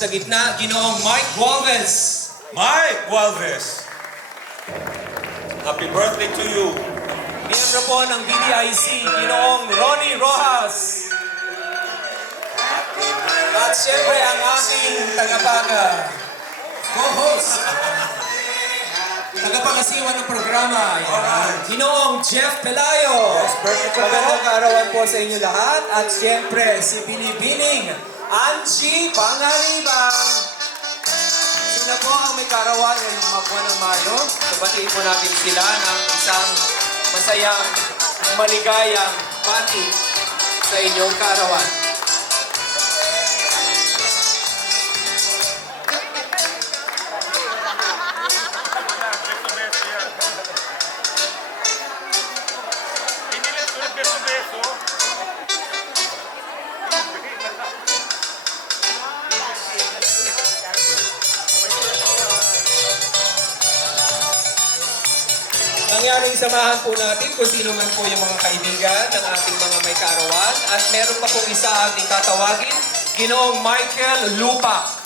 Sa gitna, Ginoong Mike Gualvez. Mike Gualvez, happy birthday to you. Miyembro po ng DDIC, Ginoong Ronnie Rojas. At siyempre ang aking tagapaga, co-host, tagapangasiwa ng programa, Ginoong Jeff Pelayo. Magandang kaarawan po sa inyo lahat. At siyempre si Binibining Angie Pangalibang. Sila po ang may kaarawan ngayong mga buwan ng Mayo. Sabatiin po natin sila ng isang masayang, maligayang party sa inyong kaarawan. Nangyaring samahan po natin kung sino man po yung mga kaibigan ng ating mga may kaarawan. At meron pa pong isa ating tatawagin, Ginoong Michael Lupa.